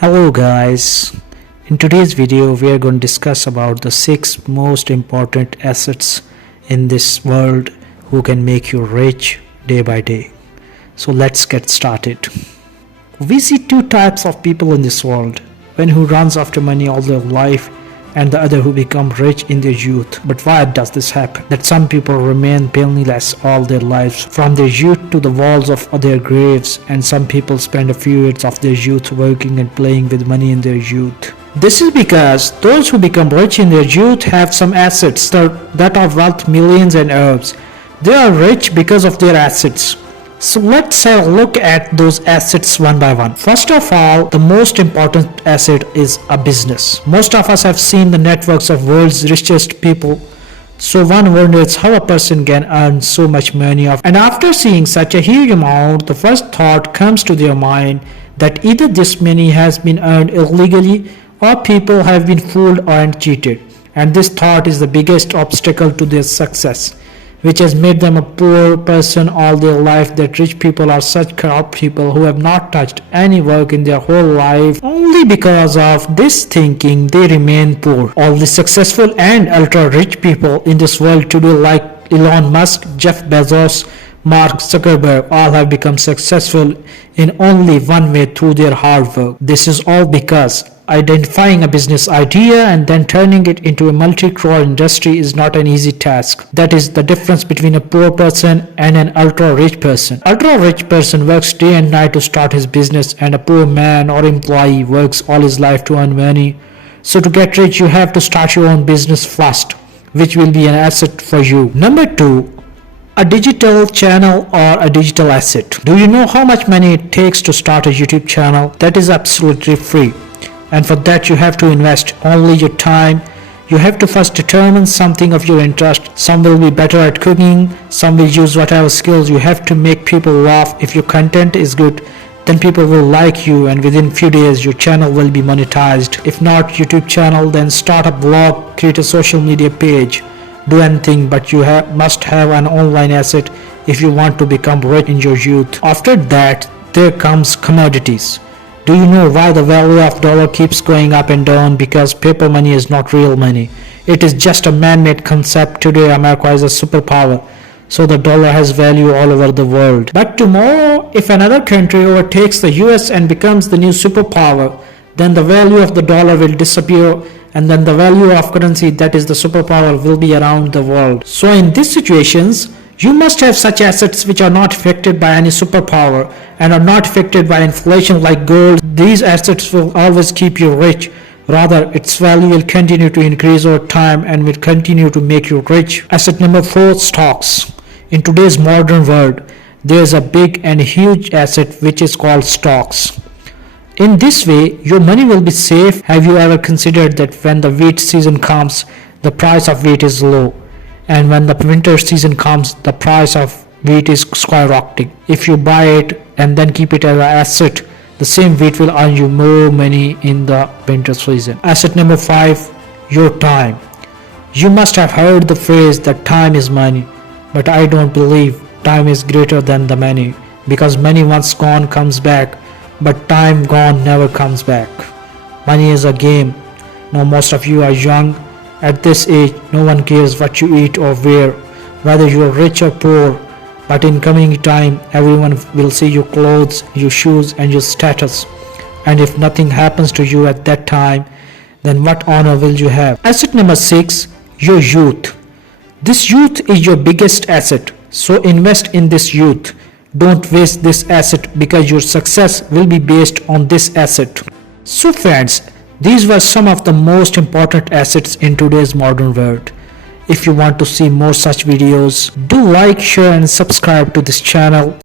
Hello guys, in today's video we are going to discuss about the 6 most important assets in this world who can make you rich day by day. So let's get started. We see two types of people in this world, one who runs after money all their life and the other who become rich in their youth. But why does this happen? That some people remain penniless all their lives from their youth to the walls of their graves, and some people spend a few years of their youth working and playing with money in their youth. This is because those who become rich in their youth have some assets that are worth millions and herbs. They are rich because of their assets. So let's have a look at those assets one by one. First of all, the most important asset is a business. Most of us have seen the networks of world's richest people. So one wonders how a person can earn so much money. And after seeing such a huge amount, the first thought comes to their mind that either this money has been earned illegally or people have been fooled and cheated. And this thought is the biggest obstacle to their success, which has made them a poor person all their life. That rich people are such corrupt people who have not touched any work in their whole life. Only because of this thinking they remain poor. All the successful and ultra rich people in this world today, like Elon Musk, Jeff Bezos, Mark Zuckerberg, all have become successful in only one way: through their hard work. This is all because identifying a business idea and then turning it into a multi-crore industry is not an easy task. That is the difference between a poor person and an ultra-rich person. Ultra-rich person works day and night to start his business, and a poor man or employee works all his life to earn money. So to get rich, you have to start your own business first, which will be an asset for you. Number 2, a digital channel or a digital asset. Do you know how much money it takes to start a YouTube channel? That is absolutely free. And for that you have to invest only your time. You have to first determine something of your interest. Some will be better at cooking, some will use whatever skills. You have to make people laugh. If your content is good, then people will like you, and within few days your channel will be monetized. If not YouTube channel, then start a blog, create a social media page, do anything, but you must have an online asset if you want to become rich in your youth. After that there comes commodities. Do you know why the value of dollar keeps going up and down? Because paper money is not real money. It is just a man-made concept. Today America is a superpower, so the dollar has value all over the world. But tomorrow, if another country overtakes the US and becomes the new superpower, then the value of the dollar will disappear, and then the value of currency, that is the superpower, will be around the world. So in these situations, you must have such assets which are not affected by any superpower and are not affected by inflation, like gold. These assets will always keep you rich. Rather, its value will continue to increase over time and will continue to make you rich. Asset number 4, stocks. In today's modern world, there is a big and huge asset which is called stocks. In this way, your money will be safe. Have you ever considered that when the wheat season comes, the price of wheat is low, and when the winter season comes, the price of wheat is skyrocketing? If you buy it and then keep it as an asset, the same wheat will earn you more money in the winter season. Asset number 5, your time. You must have heard the phrase that time is money, but I don't believe time is greater than the money, because money once gone comes back, but time gone never comes back. Money is a game. Now most of you are young. At this age, no one cares what you eat or wear, whether you are rich or poor. But in coming time, everyone will see your clothes, your shoes, and your status. And if nothing happens to you at that time, then what honor will you have? Asset number 6, your youth. This youth is your biggest asset. So invest in this youth. Don't waste this asset, because your success will be based on this asset. So friends, these were some of the most important assets in today's modern world. If you want to see more such videos, do like, share and subscribe to this channel.